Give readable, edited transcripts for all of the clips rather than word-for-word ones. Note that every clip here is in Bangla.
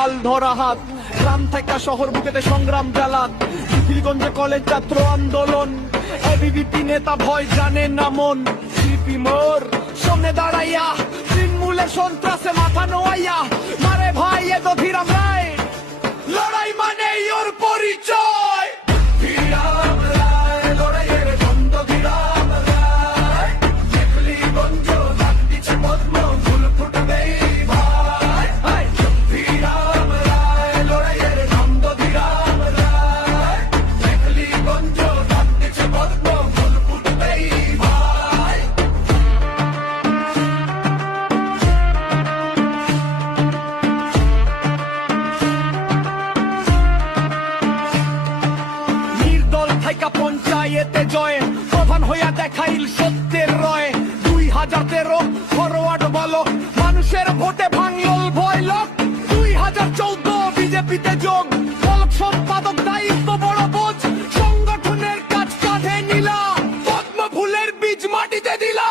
পাল ধরা হাত, গ্রাম থেকে শহর বুকেতে সংগ্রাম জ্বালাত, শিখিরগঞ্জে কলেজ ছাত্র আন্দোলন, এবিভিপি নেতা ভয় জানে না মন, শিল্পী মোর সামনে দাঁড়াইয়া তৃণমূলে সন্ত্রাসে মাথা নোয়াইয়া মারে ভাই এ তো ধীরাম রায়, লড়াই মানে ওর পরিচয়। পঞ্চায়েতে জয় প্রধান হইয়া দেখাইল সত্যের রয়, 2013 ফরওয়ার্ড বলো মানুষের ভোটে ভাঙল ভয়লক, 2014 বিজেপিতে যোগ বলক সম্পাদক দায়িত্ব বড় বোঝ, সংগঠনের কাজ কাঁধে নিলা পদ্ম ফুলের বীজ মাটিতে দিলা।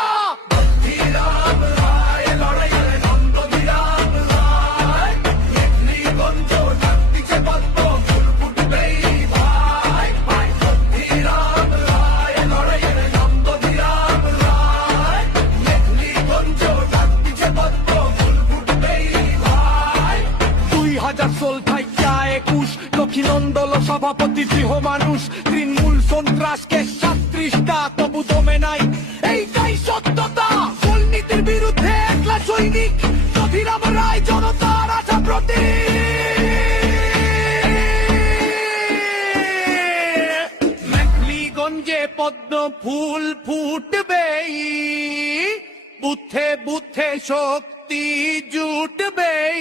দক্ষিণন্দল সভাপতি গৃহ মানুষ, তৃণমূল সন্ত্রাসকে 37টা তবু দমে নাই, এইটাই সত্যতা। দুর্নীতির বিরুদ্ধে একলা সৈনিক, ক্ষুদিরাম রায় জনতার আশা প্রতীক। মেখলিগঞ্জে পদ্ম ফুল ফুটবেই, বুথে বুথে শক্তি জুটবেই।